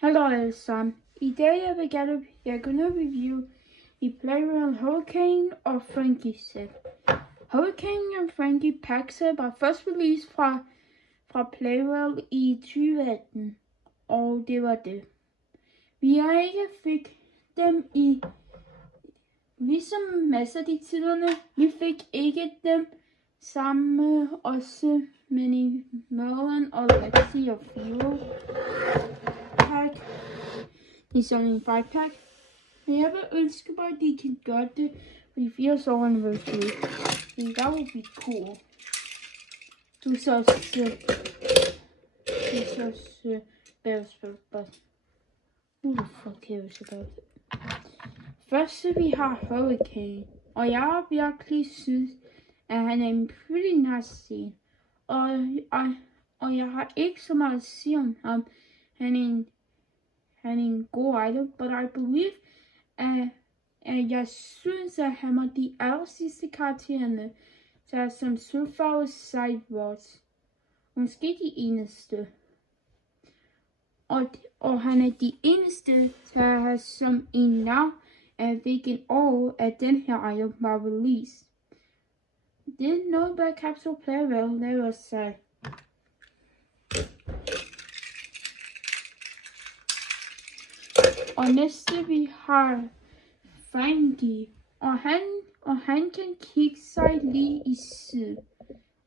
Hallo alle sammen. I dag jeg vil gerne review i Playroyal Hurricane og Frankie set. Hurricane og Frankie pack set var først released fra Playroyal i 2018, og det var det. Vi har ikke fik dem i ligesom masser af de tiderne. Vi fik ikke dem sammen også, men i Merlin og Lexi og Fio pack i sådan en 5-pack. Men jeg vil ønske mig, at de kan gøre det for de 80 år anniversary. That would be cool. Du så Bearsburg, but who the fuck cares about it? Først vi har Hurricane, og jeg har virkelig synes, at han er en pretty nice scene. Og jeg har ikke så meget at sige om ham. Han er en god item, but I believe, at jeg synes, at han var de aller sidste karaktererne, der som Surfer Sidewalks. Måske de eneste. Og han er de eneste, der har som en navn af hvilken år, at den her item var released. Det er noget, der Capsule Playroyal laver sig. Og næste vi har Frankie, og han kan kigge sig lige i siden.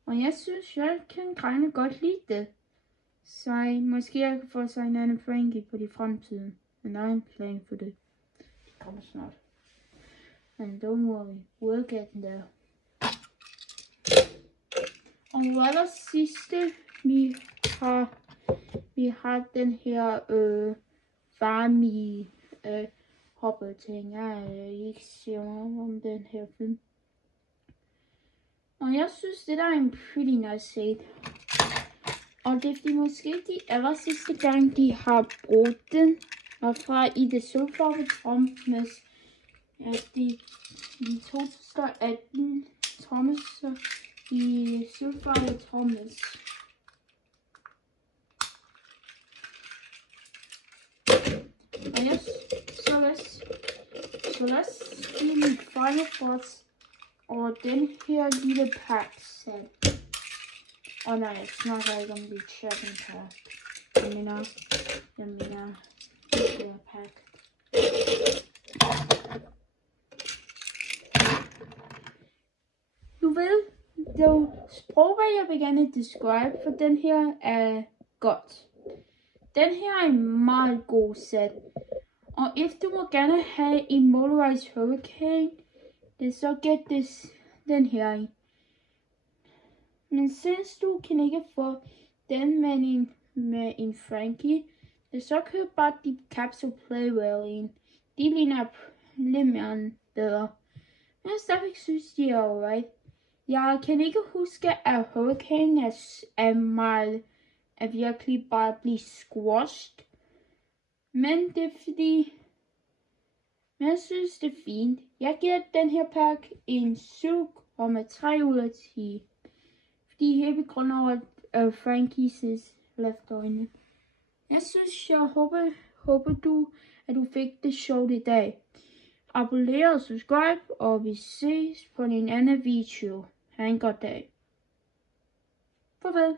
Og jeg synes, jeg kan gerne godt lide det. Så måske jeg kan få sig en anden Frankie på de fremtiden. And I'm playing for det. Det kommer snart. And don't worry, we'll get there. Og aller sidste, vi har den her Farmy hopper ting. Jeg er ikke sikker om den her film. Og jeg synes, det der er en pretty nice set. Og det er fordi måske de aller sidste gang, de har brugt den, var fra i det Surfer Thomas. Ja, de 2018 Thomas i Surfer Thomas. Og yes, så lad os give mine final thoughts over den her lille pack set. Og nej, jeg snakker ikke om det chatten pack. Jeg mener det her pack. Nu ved det sprog, hvad jeg vil gerne describe, for den her er godt. Den her er en meget god set. Og if du må gerne have en motorized Hurricane, det så get den her i. Men since du kan ikke få den med en Frankie, det så køb bare de Capsule Playroyal en. De ligner lidt mere bedre. Men jeg stadigvæk synes, de er alright. Jeg kan ikke huske, at Hurricane er virkelig bare blive squashed. Men det er fordi, jeg synes det er fint. Jeg giver den her pack en 7,3 ud af 10. Fordi helt på grund af Frankies leftoverne. Jeg håber at du fik det sjovt i dag. Abonner og subscribe, og vi ses på en anden video. Ha' en god dag. Farvel.